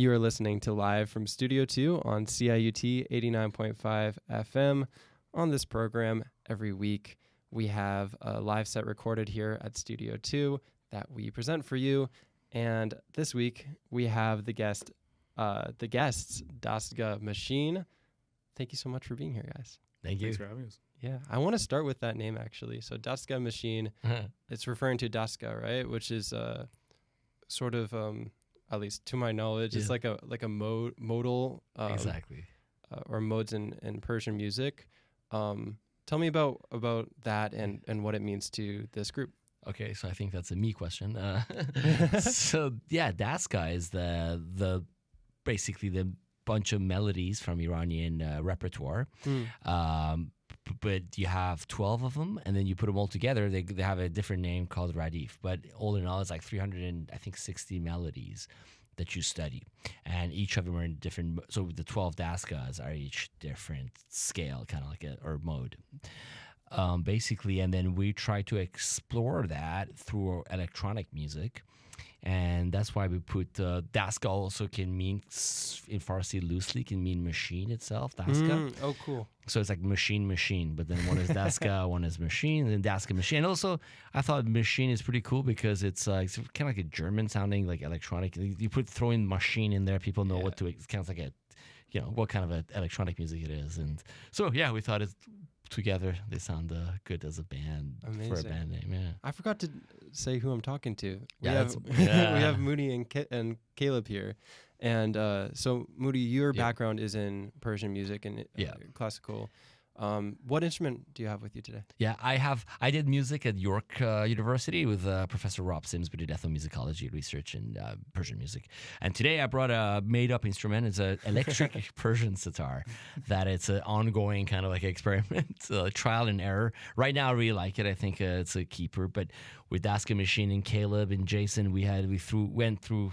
You are listening to Live from Studio 2 on CIUT 89.5 FM. On this program, every week, we have a live set recorded here at Studio 2 that we present for you. And this week, we have the guests, Dastgamachine. Thank you so much for being here, guys. Thank you. Thanks for having us. Yeah, I want to start with that name, actually. So Dastgamachine, it's referring to Dastga, right? Which is sort of... at least to my knowledge, it's like a modal exactly, or modes in Persian music. Tell me about that and what it means to this group. Okay, so I think that's a me question. So yeah, Dastga is the basically the bunch of melodies from Iranian repertoire. But you have 12 of them, and then you put them all together. They have a different name called Radif. But all in all, it's like 360 melodies that you study, and each of them are in different. So the 12 Dastgas are each different scale, kind of like or mode, basically. And then we try to explore that through electronic music. And that's why we put Dastga also can mean, in Farsi loosely, can mean machine itself, Dastga. Oh, cool. So it's like machine, but then one is Dastga, one is machine, and then Dastgamachine. And also, I thought machine is pretty cool because it's kind of like a German sounding, like electronic. You throw in machine in there, people know what to, it sounds like what kind of electronic music it is. And so, yeah, we thought together they sound good as a band. Amazing. For a band name. Yeah, I forgot to say who I'm talking to. We Yeah, have Moody and Caleb here, and so Moody, your background is in Persian music and classical. What instrument do you have with you today? Yeah, I did music at York University with Professor Rob Sims. We did ethnomusicology research in Persian music. And today I brought a made-up instrument. It's an electric Persian sitar that it's an ongoing kind of like experiment, trial and error. Right now I really like it. I think it's a keeper. But with Dastgamachine and Caleb and Jason, we went through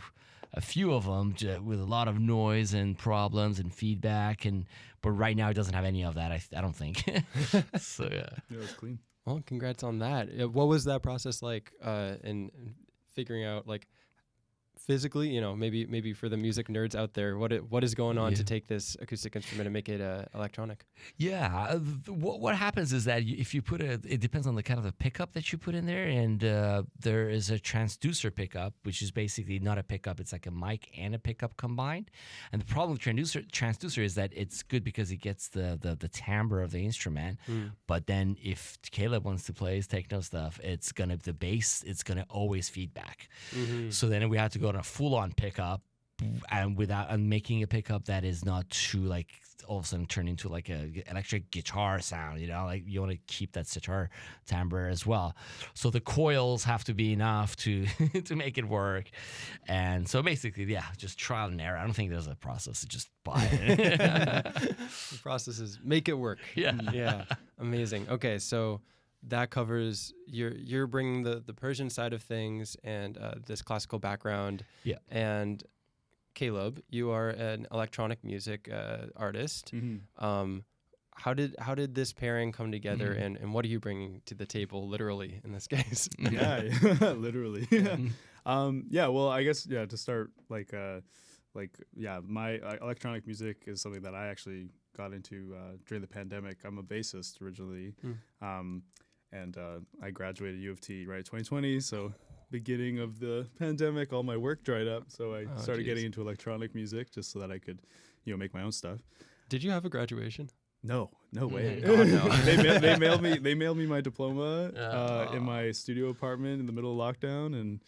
a few of them with a lot of noise and problems and feedback, but right now it doesn't have any of that. I don't think. So yeah, it's clean. Well, congrats on that. What was that process like in figuring out, like, physically, maybe for the music nerds out there, what is going on to take this acoustic instrument and make it electronic? Yeah, what happens is that if you it depends on the kind of the pickup that you put in there, and there is a transducer pickup, which is basically not a pickup, it's like a mic and a pickup combined. And the problem with transducer is that it's good because it gets the timbre of the instrument, but then if Caleb wants to play his techno stuff, the bass, it's gonna always feedback. So then we had to go on a full-on pickup, and making a pickup that is not too, like, all of a sudden turn into like a electric guitar sound, like you want to keep that sitar timbre as well. So the coils have to be enough to to make it work. And so basically, just trial and error. I don't think there's a process to just buy it. The process is make it work. Yeah. Amazing. Okay, so that covers you're bringing the Persian side of things and this classical background. Yeah. And Caleb, you are an electronic music artist. How did this pairing come together, and what are you bringing to the table, literally in this case? Literally. Well, I guess to start, my electronic music is something that I actually got into during the pandemic. I'm a bassist originally. And I graduated U of T, 2020. So beginning of the pandemic, all my work dried up. So I started getting into electronic music just so that I could, make my own stuff. Did you have a graduation? No way. God, no. They mailed me my diploma in my studio apartment in the middle of lockdown, and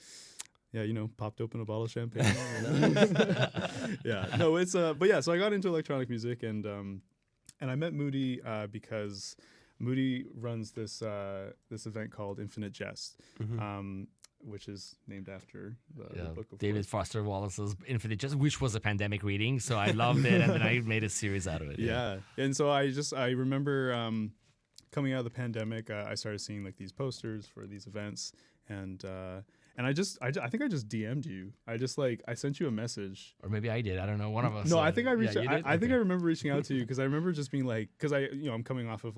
popped open a bottle of champagne. So I got into electronic music, and I met Moody because Moody runs this event called Infinite Jest, which is named after the book of David Foster Wallace's Infinite Jest, which was a pandemic reading. So I loved it, and then I made a series out of it. Yeah. And so I remember coming out of the pandemic, I started seeing like these posters for these events, and I think I just DM'd you. I sent you a message. Or maybe I did. I don't know. One of us. No, I think I reached out. I think I remember reaching out to you because I remember just being like, because I'm coming off of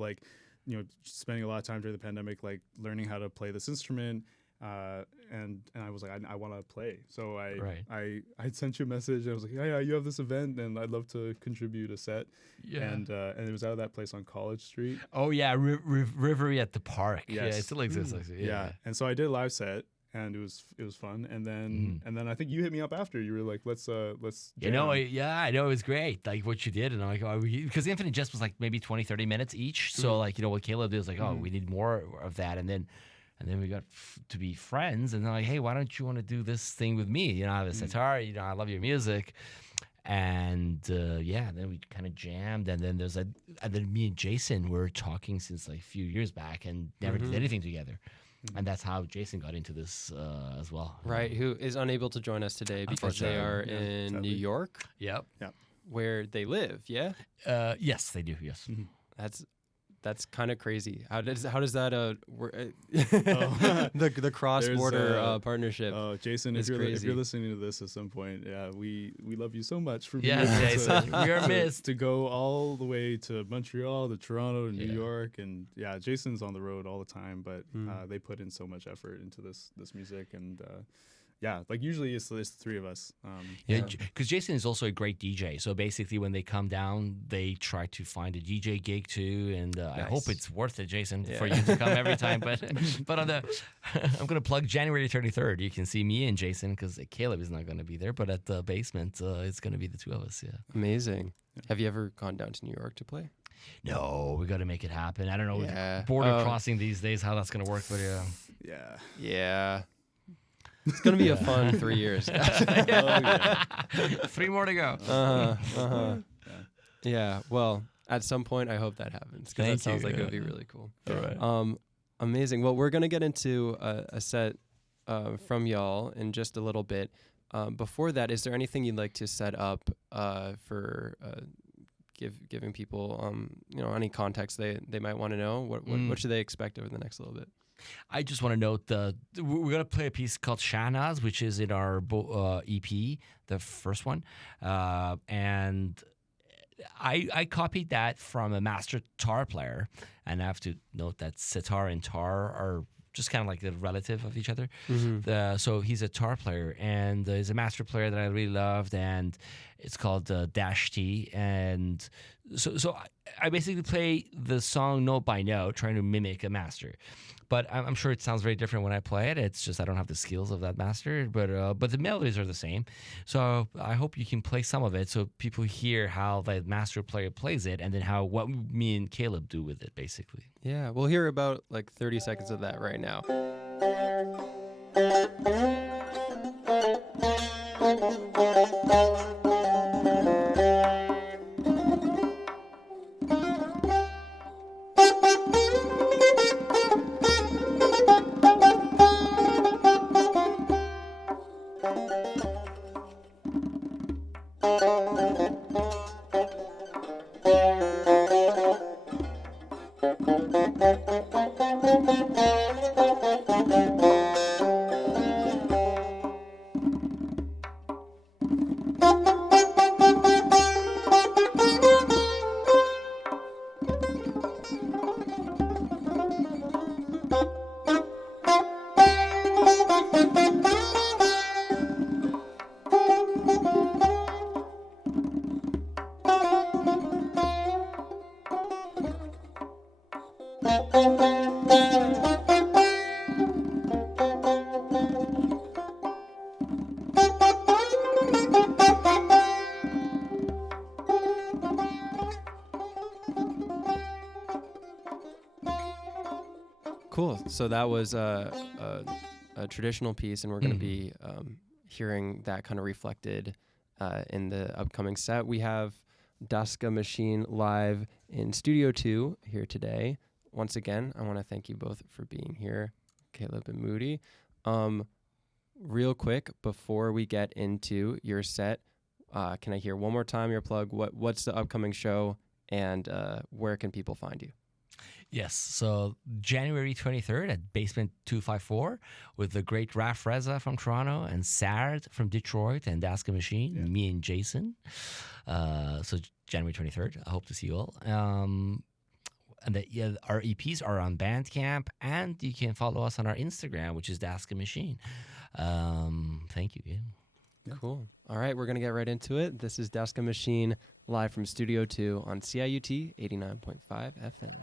spending a lot of time during the pandemic, like learning how to play this instrument. and I was like, I want to play. So Right. I sent you a message. And I was like, yeah, you have this event, and I'd love to contribute a set. Yeah. And it was out of that place on College Street. Oh yeah, Rivery at the park. Yes. Yeah, it still exists. Yeah. And so I did a live set, and it was fun. And then I think you hit me up after. You were like, let's jam. You know, I know it was great, like what you did, and I'm like, because Infinite Jest was like maybe 20-30 minutes each. So like, you know, what Caleb did was like, we need more of that, and then we got to be friends, and they're like, hey, why don't you want to do this thing with me? You know, I have a sitar, you know, I love your music. And then we kind of jammed, and then and then me and Jason were talking since like a few years back and never did anything together. And that's how Jason got into this as well. Right, who is unable to join us today because they are in New York. Yep. Where they live, yeah? Yes, they do, yes. That's kind of crazy. How does that work? The cross-border partnership. Oh, Jason, if you're listening to this at some point, we love you so much for being Jason, we are missed to go all the way to Montreal, to Toronto, to New York, and Jason's on the road all the time, but they put in so much effort into this music, and like usually it's the three of us. Because Jason is also a great DJ. So basically, when they come down, they try to find a DJ gig too. And I hope it's worth it, Jason, for you to come every time. But on I'm going to plug January 33rd. You can see me and Jason because Caleb is not going to be there. But at the basement, it's going to be the two of us. Yeah. Amazing. Yeah. Have you ever gone down to New York to play? No, we got to make it happen. I don't know with border crossing these days how that's going to work, but yeah. It's going to be a fun 3 years. 3 more to go. Yeah, well, at some point, I hope that happens. Because that sounds like it would be really cool. All right. Amazing. Well, we're going to get into a set from y'all in just a little bit. Before that, is there anything you'd like to set up for giving people any context they might want to know? What should they expect over the next little bit? I just want to note we're going to play a piece called Shahnaz, which is in our EP, the first one. And I copied that from a master tar player. And I have to note that sitar and tar are just kind of like the relative of each other. So he's a tar player, and he's a master player that I really loved, and it's called Dastgamachine. And so I basically play the song note by note, trying to mimic a master. But I'm sure it sounds very different when I play it. It's just I don't have the skills of that master, but the melodies are the same. So I hope you can play some of it so people hear how the master player plays it, and then what me and Caleb do with it, basically. Yeah, we'll hear about like 30 seconds of that right now. Cool. So that was a traditional piece, and we're going to be hearing that kind of reflected in the upcoming set. We have Dastgamachine live in Studio 2 here today. Once again, I want to thank you both for being here, Caleb and Moody. Real quick, before we get into your set, can I hear one more time your plug? What's the upcoming show, and where can people find you? Yes, so January 23rd at Basement 254 with the great Raf Reza from Toronto and Sard from Detroit and Dastgamachine, me and Jason. So January 23rd, I hope to see you all. our EPs are on Bandcamp, and you can follow us on our Instagram, which is Dastgamachine. Thank you. Yeah. Cool. All right, we're going to get right into it. This is Dastgamachine live from Studio 2 on CIUT 89.5 FM.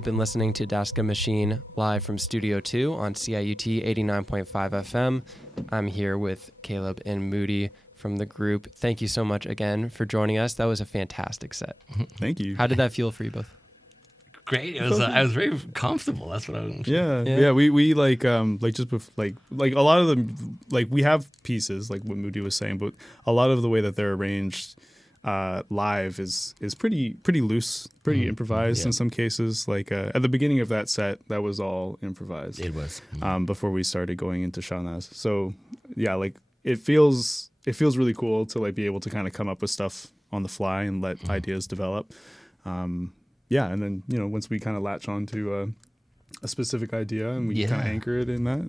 You've been listening to Dastgamachine live from Studio 2 on CIUT 89.5 FM. I'm here with Caleb and Moody from the group. Thank you so much again for joining us. That was a fantastic set. Thank you. How did that feel for you both? Great. It was. I was very comfortable. That's what I was. Yeah. We like just like a lot of them, like we have pieces like what Moody was saying, but a lot of the way that they're arranged live is pretty loose, pretty improvised in some cases. Like at the beginning of that set, that was all improvised. It was before we started going into Shahnaz. So yeah, like it feels really cool to like be able to kind of come up with stuff on the fly and let ideas develop. Yeah, and then once we kind of latch on to a specific idea and we kind of anchor it in that,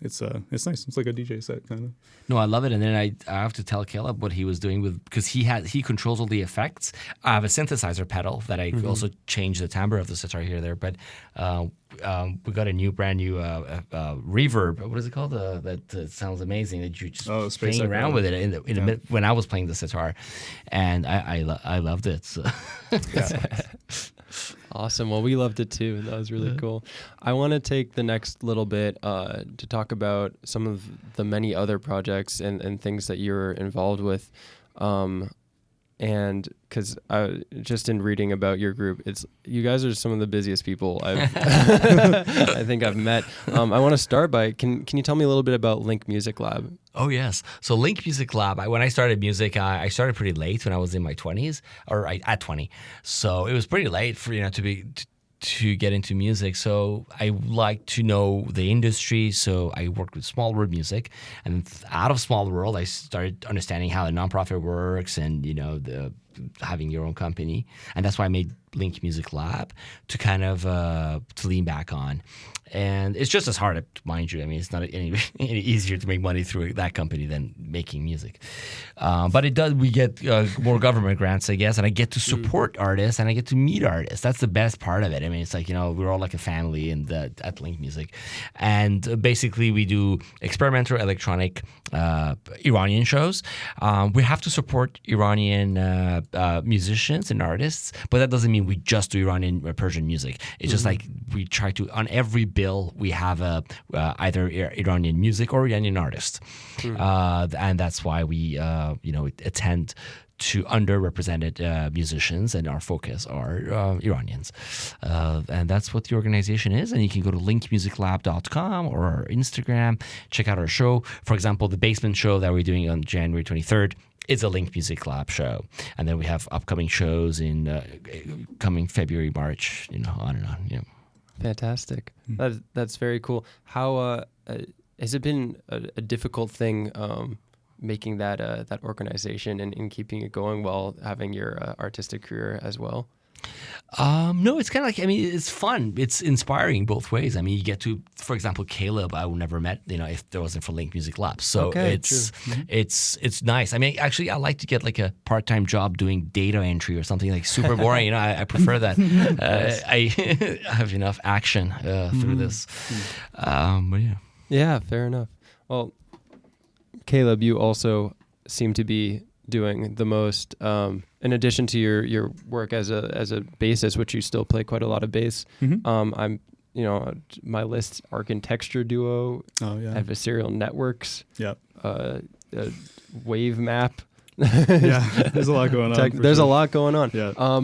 it's nice. It's like a DJ set kind of. No, I love it. And then I have to tell Caleb what he was doing because he controls all the effects. I have a synthesizer pedal that I also change the timbre of the sitar here there. But we got a brand new reverb. What is it called? That sounds amazing. That you just playing around with it in the mid, when I was playing the sitar, and I loved it. So. Awesome. Well, we loved it too. That was really cool. I want to take the next little bit to talk about some of the many other projects and things that you're involved with. And because just in reading about your group, you guys are some of the busiest people I think I've met. I want to start by, can you tell me a little bit about Link Music Lab? Oh, yes. So Link Music Lab, when I started music, I started pretty late when I was in my 20s, or at 20. So it was pretty late for to get into music. So I like to know the industry. So I worked with Small World Music, and out of Small World, I started understanding how a nonprofit works and having your own company. And that's why I made Link Music Lab to kind of to lean back on. And it's just as hard, mind you. I mean, it's not any easier to make money through that company than making music. But it does. We get more government grants, I guess, and I get to support artists and I get to meet artists. That's the best part of it. I mean, it's like we're all like a family at Link Music, and basically we do experimental electronic Iranian shows. We have to support Iranian musicians and artists, but that doesn't mean we just do Iranian Persian music. It's just like we try to, on every bill we have either Iranian music or Iranian artist, and that's why we attend to underrepresented musicians, and our focus are Iranians, and that's what the organization is. And you can go to linkmusiclab.com or our Instagram, check out our show. For example, the Basement show that we're doing on January 23rd is a Link Music Lab show, and then we have upcoming shows in coming February, March, on and on. Fantastic. That's very cool. How has it been a difficult thing making that organization and keeping it going while having your artistic career as well? No, it's kind of like, it's fun. It's inspiring both ways. I mean, you get to, for example, Caleb, I would never met, if there wasn't for Link Music Lab. So it's nice. I mean, actually, I like to get like a part-time job doing data entry or something like super boring. I prefer that. I have enough action through this. But yeah. Yeah, fair enough. Well, Caleb, you also seem to be doing the most, in addition to your work as a bassist, which you still play quite a lot of bass. I'm my list: Arc and Texture Duo, Adversarial Networks, Wave Map. There's a lot going on. There's a lot going on. Yeah.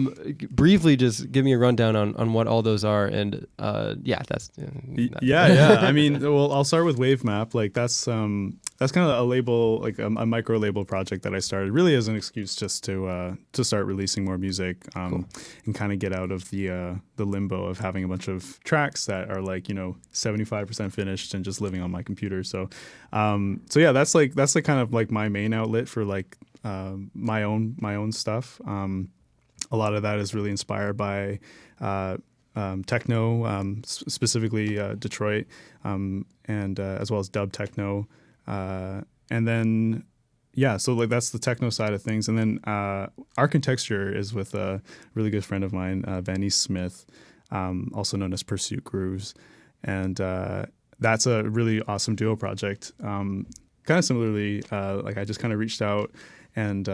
Briefly, just give me a rundown on what all those are, and that's I mean, well, I'll start with Wave Map. Like that's kind of a label, like a micro label project that I started really as an excuse just to start releasing more music, cool. And kind of get out of the limbo of having a bunch of tracks that are like 75% finished and just living on my computer. So that's like kind of like my main outlet for like my own stuff. A lot of that is really inspired by techno, specifically Detroit, and as well as dub techno. And then, so like that's the techno side of things. And then Arc and Texture is with a really good friend of mine, Vanny Smith, also known as Pursuit Grooves. And that's a really awesome duo project. Kind of similarly, like I just kind of reached out and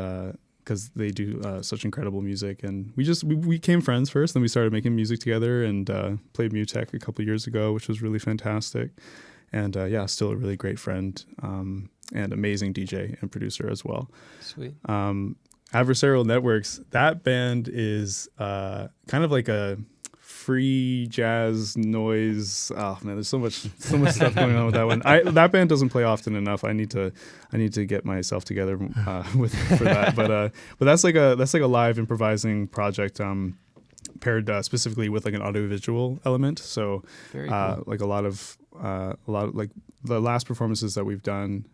because they do such incredible music. And we became friends first, then we started making music together and played Mutech a couple years ago, which was really fantastic. And still a really great friend and amazing DJ and producer as well. Sweet. Adversarial Networks, that band is kind of like a free jazz noise. Oh man, there's so much stuff going on with that one. That band doesn't play often enough. I need to get myself together for that. But that's like a live improvising project paired specifically with like an audiovisual element. So Very cool. like a lot of like the last performances that we've done,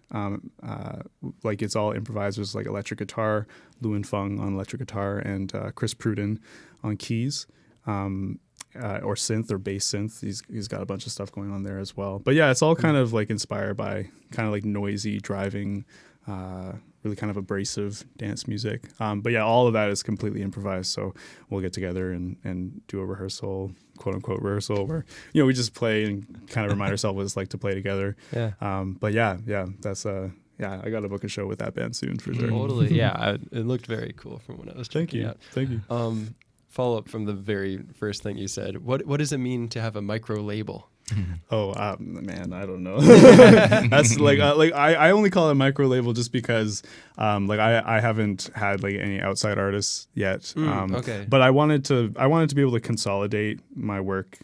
like it's all improvisers, like electric guitar, Lewin Fung on electric guitar, and Chris Pruden on keys. Or synth or bass synth. He's got a bunch of stuff going on there as well. But yeah, it's all kind of like inspired by kind of like noisy, driving, really kind of abrasive dance music. But yeah, all of that is completely improvised. So we'll get together and do a rehearsal, quote unquote rehearsal, where we just play and kind of remind ourselves what it's like to play together. Yeah. But yeah, that's I got to book a show with that band soon for sure. Totally. Yeah, it looked very cool from when I was checking out. Thank you. Follow up from the very first thing you said. What does it mean to have a micro label? Oh man, I don't know. That's I only call it micro label just because I haven't had like any outside artists yet. Okay. But I wanted to be able to consolidate my work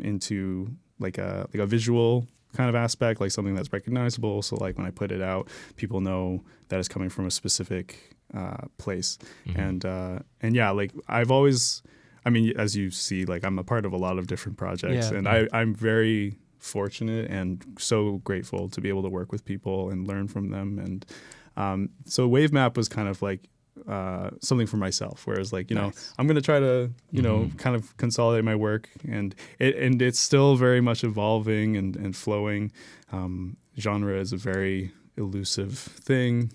into like a visual kind of aspect, like something that's recognizable. So like when I put it out, people know that it's coming from a specific place. Mm-hmm. And yeah, like I've always, I mean, as you see, like I'm a part of a lot of different projects, and I'm very fortunate and so grateful to be able to work with people and learn from them. And so Wave Map was kind of like something for myself, whereas like nice. I'm gonna try to kind of consolidate my work, and it's still very much evolving and flowing. Genre is a very elusive thing.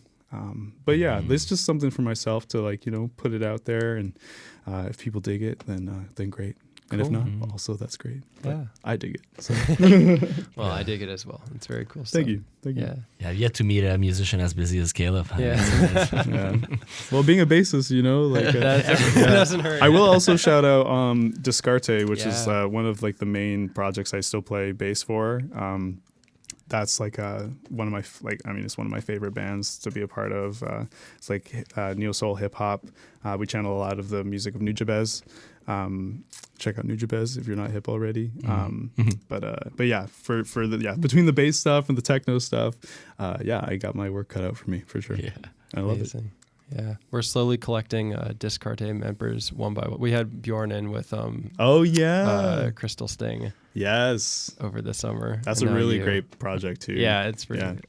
But yeah, it's just something for myself to like, put it out there, and if people dig it, then great. Cool. And if not, also that's great. But I dig it. So. Well, I dig it as well. It's very cool stuff. Thank you. Yeah, I've yet to meet a musician as busy as Caleb. Yeah. Well, being a bassist, it doesn't hurt. I will also shout out Dastgamachine, which is one of like the main projects I still play bass for. That's like one of my it's one of my favorite bands to be a part of. It's like neo soul hip hop. We channel a lot of the music of Nujabes. Check out Nujabes if you're not hip already. But yeah, for the between the bass stuff and the techno stuff, I got my work cut out for me for sure. Yeah, I love it. Yeah, we're slowly collecting Dastgamachine members one by one. We had Bjorn in with Crystal Sting. Yes, over the summer. That's a really great project too. Yeah, it's pretty.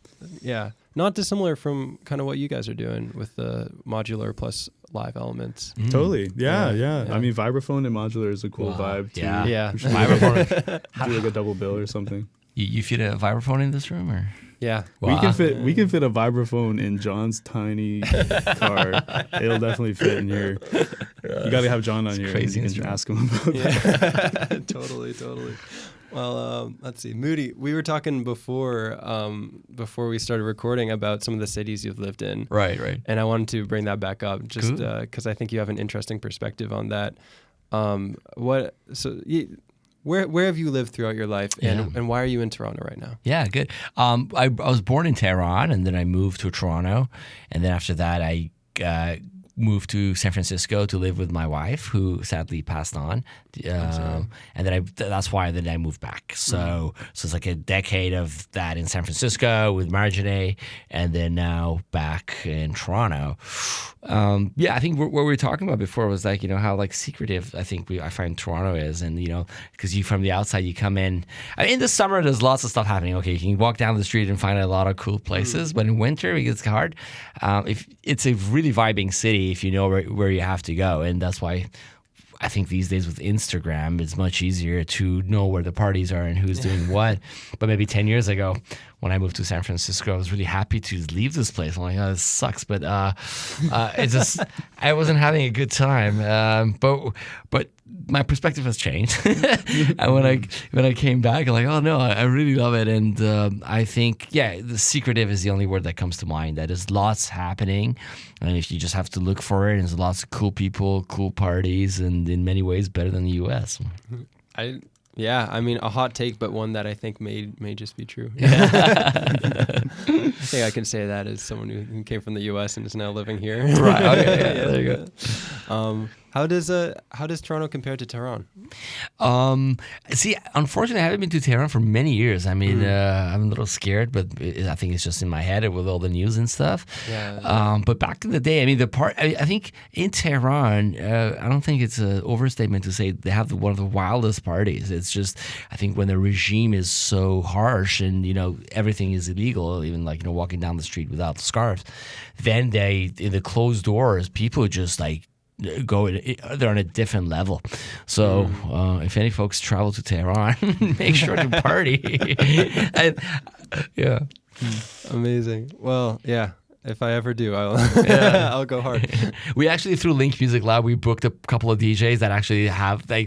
Yeah, not dissimilar from kind of what you guys are doing with the modular plus live elements. Totally. Yeah. I mean, vibraphone and modular is a cool vibe too. Yeah. Vibraphone. Do like a double bill or something. You fit a vibraphone in this room, or? Yeah, wow. We can fit a vibraphone in John's tiny car. It'll definitely fit in here. You got to have John on here and ask him about that. Totally. Well, let's see, Moody. We were talking before we started recording about some of the cities you've lived in. Right. And I wanted to bring that back up just because I think you have an interesting perspective on that. Where have you lived throughout your life, and why are you in Toronto right now? Yeah, good. I was born in Tehran, and then I moved to Toronto, and then after that I moved to San Francisco to live with my wife, who sadly passed on. And then that's why I moved back. So it's like a decade of that in San Francisco with Marjane, and then now back in Toronto. I think what we were talking about before was like, how like secretive I find Toronto is, and because you from the outside you come in. I mean, in the summer there's lots of stuff happening. Okay, you can walk down the street and find a lot of cool places, but in winter it gets hard. If it's a really vibing city if you know where you have to go, and that's why I think these days with Instagram, it's much easier to know where the parties are and who's doing what. But maybe 10 years ago, when I moved to San Francisco, I was really happy to leave this place. I'm like, oh, this sucks. But it's just, I wasn't having a good time. But my perspective has changed. And when I came back, I'm like, oh no, I really love it. And I think, the secretive is the only word that comes to mind. That is lots happening, and if you just have to look for it, there's lots of cool people, cool parties, and in many ways better than the U.S. I mean, a hot take, but one that I think may just be true. I think I can say that as someone who came from the U.S. and is now living here. Right. Okay. Yeah, there you go. How does Toronto compare to Tehran? See, unfortunately, I haven't been to Tehran for many years. I mean, I'm a little scared, but I think it's just in my head with all the news and stuff. Yeah. But back in the day, I mean, I think in Tehran, I don't think it's an overstatement to say they have one of the wildest parties. It's just, I think when the regime is so harsh and, everything is illegal, even like, walking down the street without scarves, then in the closed doors, people just like, they're on a different level. So if any folks travel to Tehran, make sure to party. Amazing. Well, if I ever do, I'll go hard. We actually, through Link Music Lab, we booked a couple of DJs that actually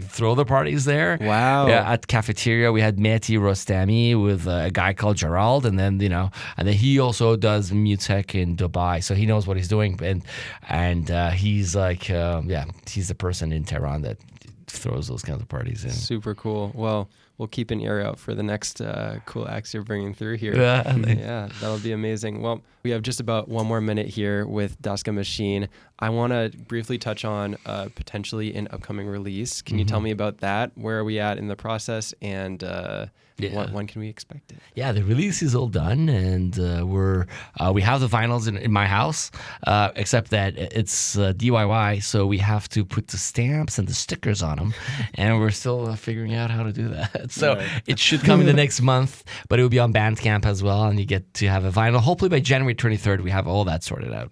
throw the parties there. Wow. Yeah, at cafeteria, we had Mehdi Rostami with a guy called Gerald, and then and then he also does Mutech in Dubai, so he knows what he's doing, and he's like, he's the person in Tehran that throws those kinds of parties in. Super cool. Well, we'll keep an ear out for the next cool acts you're bringing through here. Yeah, that'll be amazing. Well, we have just about one more minute here with Dastgamachine. I want to briefly touch on potentially an upcoming release. Can you tell me about that? Where are we at in the process, and when can we expect it? Yeah, the release is all done, and we have the vinyls in my house, except that it's DIY, so we have to put the stamps and the stickers on them, and we're still figuring out how to do that. So it should come in the next month, but it will be on Bandcamp as well, and you get to have a vinyl. Hopefully by January 23rd, we have all that sorted out.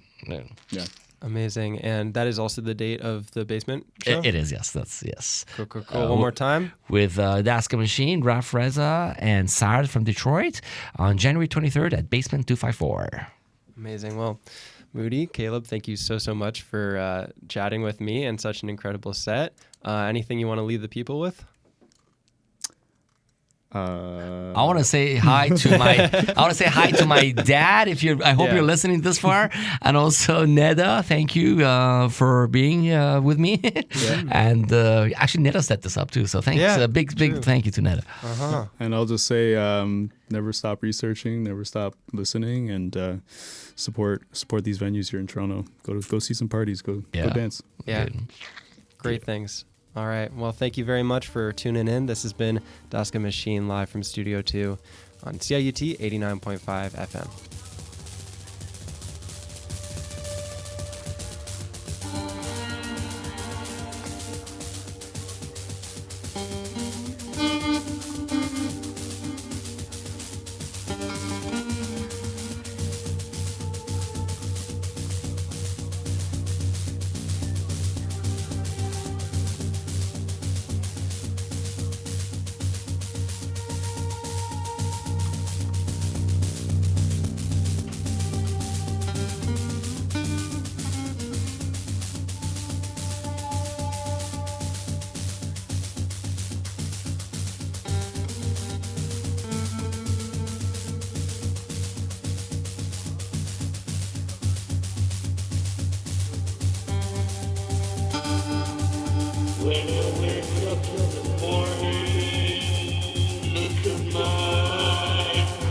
Yeah. Amazing. And that is also the date of the basement show? It is, yes. Yes. Cool. One more time. With Dastgamachine, Raf Reza, and Sard from Detroit on January 23rd at Basement 254. Amazing. Well, Moody, Caleb, thank you so much for chatting with me and such an incredible set. Anything you want to leave the people with? I want to say hi to my dad. I hope you're listening this far, and also Neda. Thank you for being with me. And actually, Neda set this up too. So thanks. Big thank you to Neda. And I'll just say, never stop researching, never stop listening, and support these venues here in Toronto. Go see some parties. Go dance. Yeah, great things. All right. Well, thank you very much for tuning in. This has been Dastgamachine live from Studio 2 on CIUT 89.5 FM. When I wake up in the morning, look at my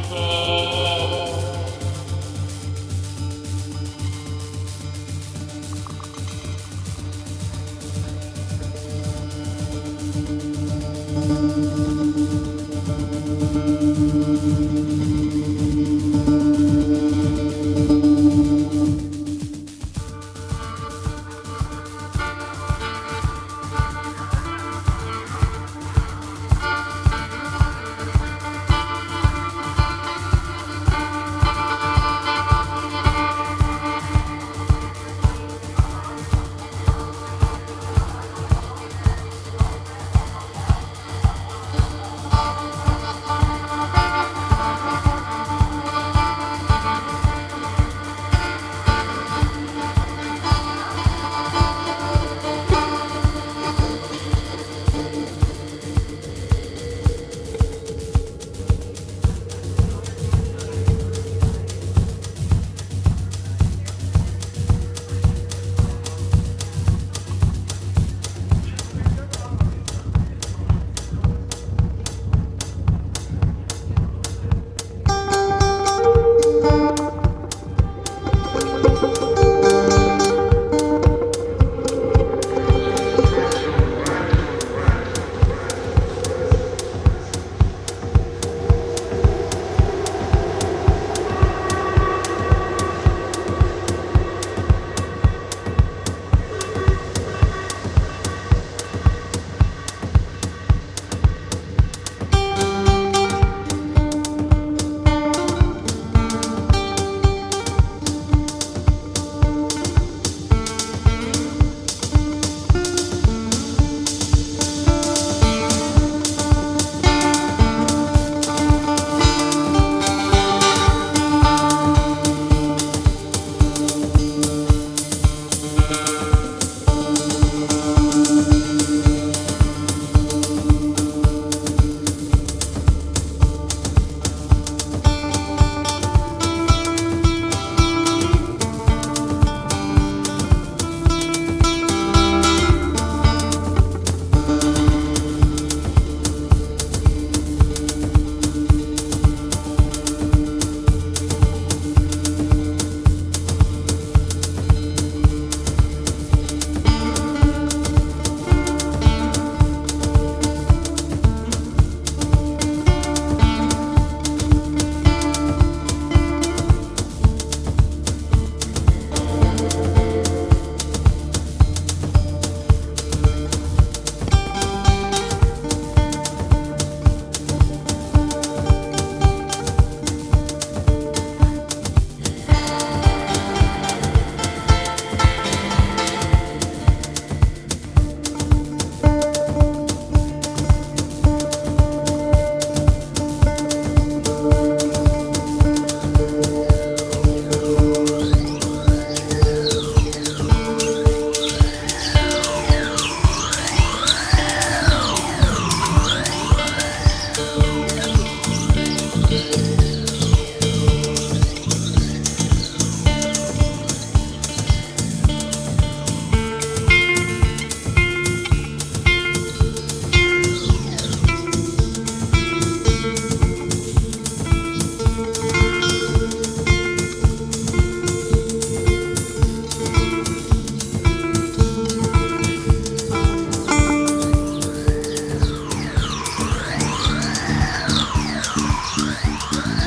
car.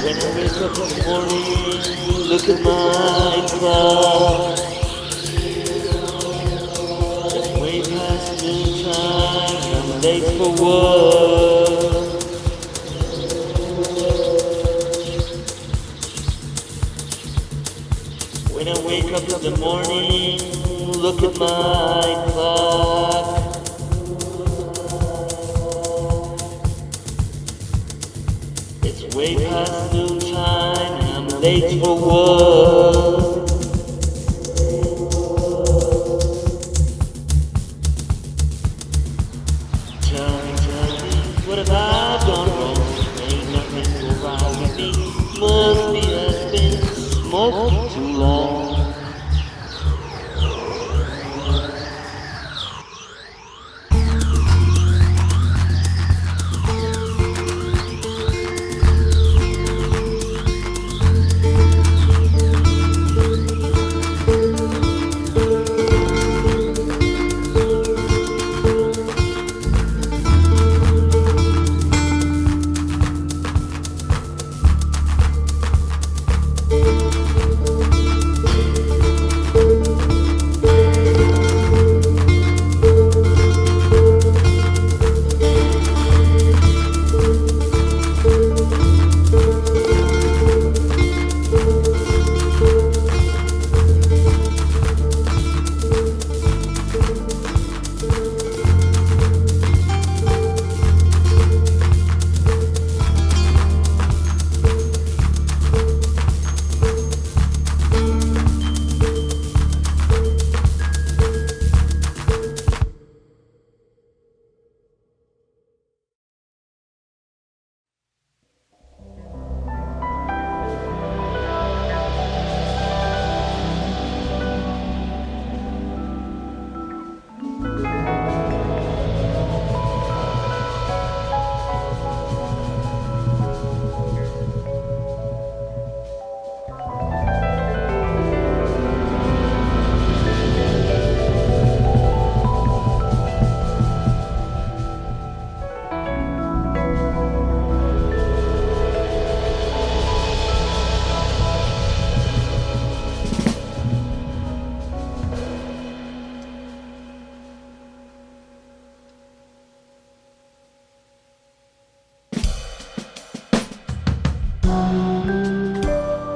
When I wake up in the morning, look at my clock. It's way past noontime, and I'm late for work. When I wake up in the morning, look at my clock. It's way past noontime and I'm late for work. Tell me, what have I done wrong? Ain't nothing go right with me. Must be I've been smoking too long.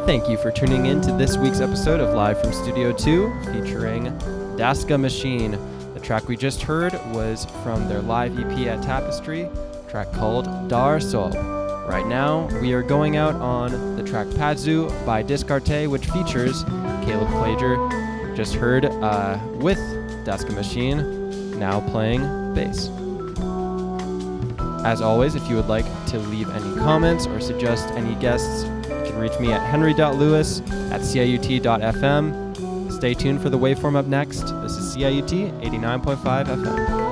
Thank you for tuning in to this week's episode of Live from Studio 2 featuring Dastgamachine. The track we just heard was from their live EP at Tapestry, a track called Dar Sol. Right now, we are going out on the track Padzu by Discarte, which features Caleb Klager, just heard with Dastgamachine, now playing bass. As always, if you would like to leave any comments or suggest any guests, you can reach me at henry.lewis@ciut.fm. Stay tuned for the waveform up next. This is CIUT 89.5 FM.